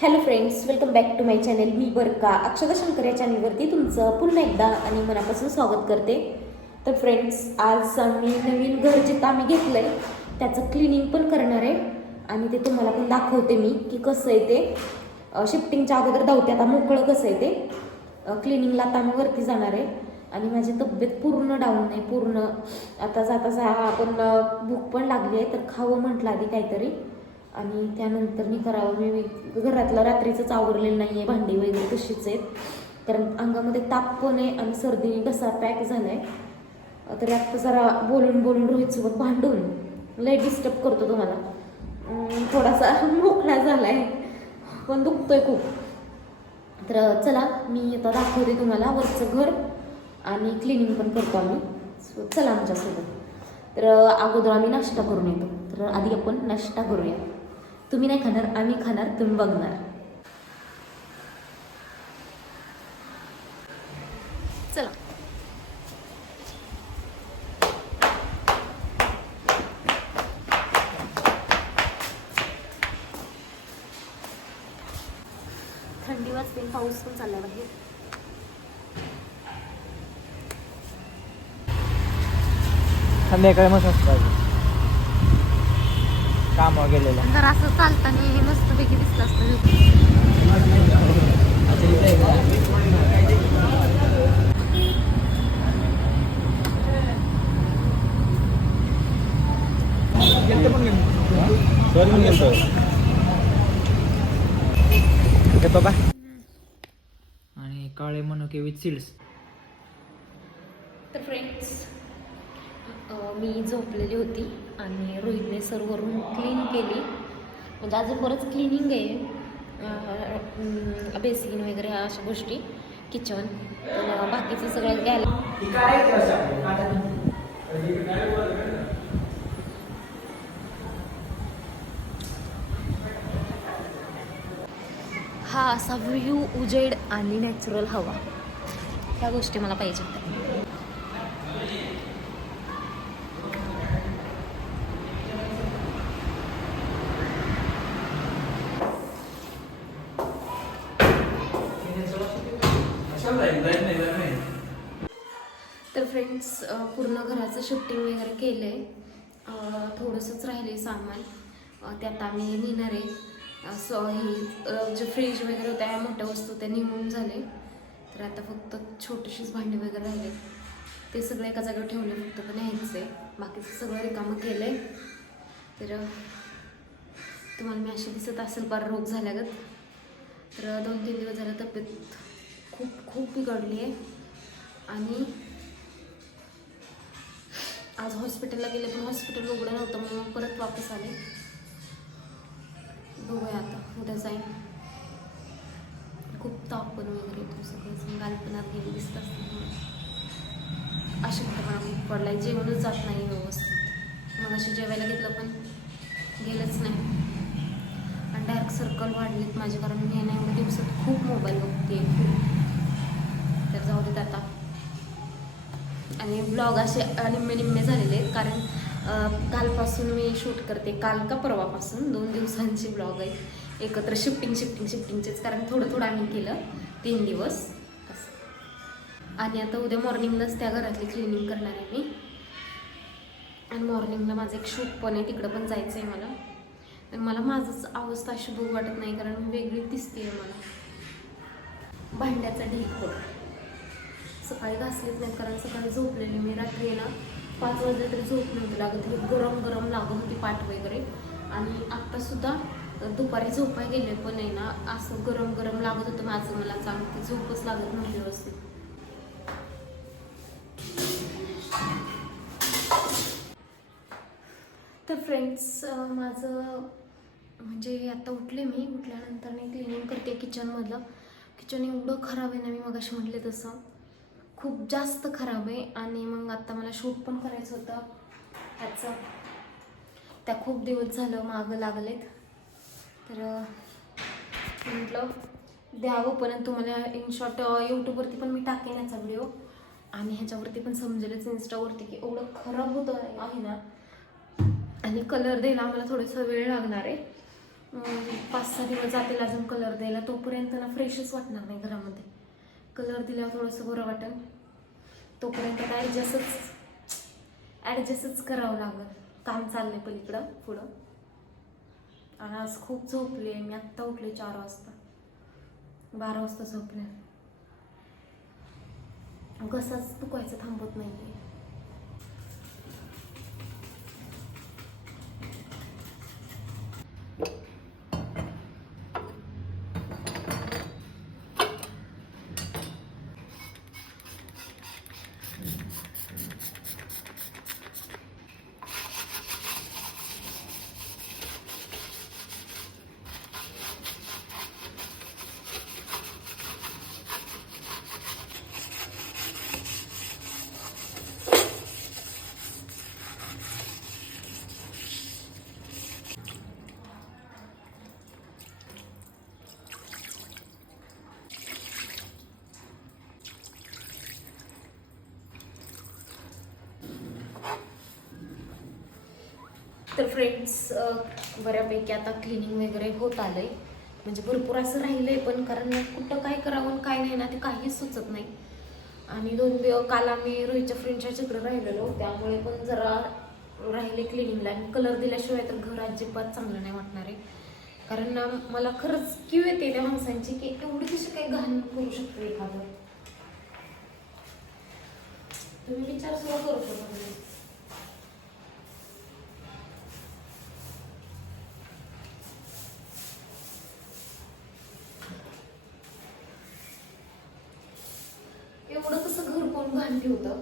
Hello friends welcome back to my channel मी बरका. अक्षता शंकर या चॅनलवरती तुमचं पुन्हा एकदा आणि मनापासून स्वागत करते. तर फ्रेंड्स आज आम्ही नवीन घर जिथं आम्ही घेतलं आहे त्याचं क्लिनिंग पण करणार आहे. आणि ते तुम्हाला पण दाखवते मी की कसं आहे ते. शिफ्टिंगच्या अगोदर धावते आता मोकळं कसं आहे ते. क्लिनिंगला आता आम्ही वरती जाणार आहे. आणि माझी तब्येत पूर्ण डाऊन आहे पूर्ण. आता जाता जा आपण भूक पण लागली आहे तर खावं म्हटलं आधी काहीतरी. आणि त्यानंतर मी करावं मी घरातलं रात्रीचंच आवरलेलं नाही आहे भांडी वगैरे तशीच आहेत. कारण अंगामध्ये ताप पण आहे आणि सर्दी घसा पॅक झाला आहे तर आत्ता जरा बोलून बोलून रोहितसोबत भांडून. लय डिस्टर्ब करतो तुम्हाला. थोडासा मोकळा झाला आहे पण दुखतोय खूप. तर चला मी आता दाखवते तुम्हाला वरचं घर आणि क्लिनिंग पण करतो आम्ही. सो चला आमच्यासोबत. तर अगोदर आम्ही नाश्ता करून येतो. तर आधी आपण नाश्ता करूया. तुम्ही नाही खाणार आम्ही खाणार तुम्ही बघणार. चला. थंडी वाजते पाऊस पण चालला बाहेर. संध्याकाळी मस्त पाहिजे कामावर गेलेला जर असं चालताना हे मस्तपैकी दिसलं असतं येतो बा आणि काळे मनुके विथ सीड्स तर फ्रेंड्स मी झोपलेली होती. आणि रोहितने सर्वरून क्लीन केली. म्हणजे अजून बरंच क्लिनिंग आहे. बेसिन वगैरे ह्या अशा गोष्टी. किचन बाकीचं सगळं घ्यायला. हा असा व्ह्यू उजेड आणि नॅचरल हवा. ह्या गोष्टी मला पाहिजे आज पूर्ण घराचं शिफ्टिंग वगैरे केलं आहे थोडंसंच राहिले सामान. त्यात आम्ही नेणार आहे. सो हे जे फ्रीज वगैरे होत्या ह्या मोठ्या वस्तू त्या निघून झाले. तर आता फक्त छोटीशीच भांडी वगैरे राहिले ते सगळे एका जागेवर ठेवले फक्त पण यायचं आहे बाकीचं सगळं रिकामं केलं आहे तर तुम्हाला मी अशी दिसत असेल बरं रोग झाल्यागत. तर दोन तीन दिवस झालं तब्येत खूप खूप बिघडली आहे आणि आज हॉस्पिटलला गेले पण हॉस्पिटल उघडं नव्हतं म्हणून परत वापस आले. बघूया आता उद्या जाईन. खूप ताप पण वगैरे येतो सगळं गालपणात गेले दिसतात असते अशक्तपणा खूप पडलाय जेवणच जात नाही व्यवस्थित. मग अशी जेवायला घेतलं पण गेलंच नाही. आणि डार्क सर्कल वाढलेत माझे कारण मी ना एवढ्या दिवसात खूप मोबाईल बघते. तर जाऊ देत आता. आणि ब्लॉग असे निम्मे निम्मे झालेले आहेत. कारण कालपासून मी शूट करते. काल का परवापासून? दोन दिवसांचे ब्लॉग आहेत एकत्र शिफ्टिंग शिफ्टिंग शिफ्टिंगचेच कारण थोडं थोडं आम्ही केलं. तीन दिवस. असं. आणि आता उद्या मॉर्निंगलाच त्या घरातली क्लिनिंग करणार आहे मी. आणि मॉर्निंगला माझं एक शूट पण आहे. तिकडं पण जायचं आहे मला. तर मला माझंच अवस्था अशी बघू वाटत नाही. कारण वेगळी दिसते मला. भांड्याचा ढीक होता सकाळी घासलीच नाही कारण सकाळी झोपलेली मी रात्री आहे ना पाच वाजले तरी झोपली होती लागत. हे गरम गरम लागत होती पाठ वगैरे. आणि आत्तासुद्धा दुपारी झोपाय गेले पण आहे ना असं गरम गरम लागत होतं माझं मला चांगलं. झोपच लागत नव्हती व्यवस्थित. तर फ्रेंड्स माझं म्हणजे आता उठले मी. उठल्यानंतर मी क्लिनिंग करते किचनमधलं किचन एवढं खराब आहे ना मी मगाशी म्हटले तसं. खूप जास्त खराब आहे. आणि मग आत्ता मला शूट पण करायचं होतं. ह्याचं त्या खूप दिवस झालं मागं लागलेत. तर म्हटलं द्यावं पण तुम्हाला इन शॉर्ट यूट्यूबवरती पण मी टाकेन याचा व्हिडिओ आणि ह्याच्यावरती पण समजेलच इन्स्टावरती की एवढं खराब होतं आहे ना. आणि कलर द्यायला आम्हाला थोडासा वेळ लागणार आहे. पाच सहा दिवस जातील अजून कलर द्यायला. तोपर्यंत ना फ्रेशच वाटणार नाही घरामध्ये. कलर दिल्यावर थोडंसं बरं वाटेल. तोपर्यंत ॲडजस्टच ॲडजस्टच करावं लागेल. काम चाललंय पलीकडं पुढं. आणि आज खूप झोपले मी आत्ता उठले चार वाजता. बारा वाजता झोपले. कसाच दुखायचं थांबत नाही तर फ्रेंड्स बऱ्यापैकी आता क्लिनिंग वगैरे होत आलं आहे म्हणजे भरपूर असं राहिलं आहे पण कारण कुठं काय करावं काय नाही ना ते काहीच सुचत नाही. आणि दोन दिवस काल आम्ही रोहितच्या फ्रेंडच्या तिकडे राहिलेलो त्यामुळे पण जरा राहिले क्लिनिंगला आणि कलर दिल्याशिवाय तर घर अजिबात चांगलं नाही वाटणार आहे. कारण ना मला खरंच क्यू येते त्या माणसांची की एवढी कशी काही घाण करू शकतो एखादं. तुम्ही विचार सुद्धा करू शकतो नाही एवढं कसं घर कोण घाण ठेवतं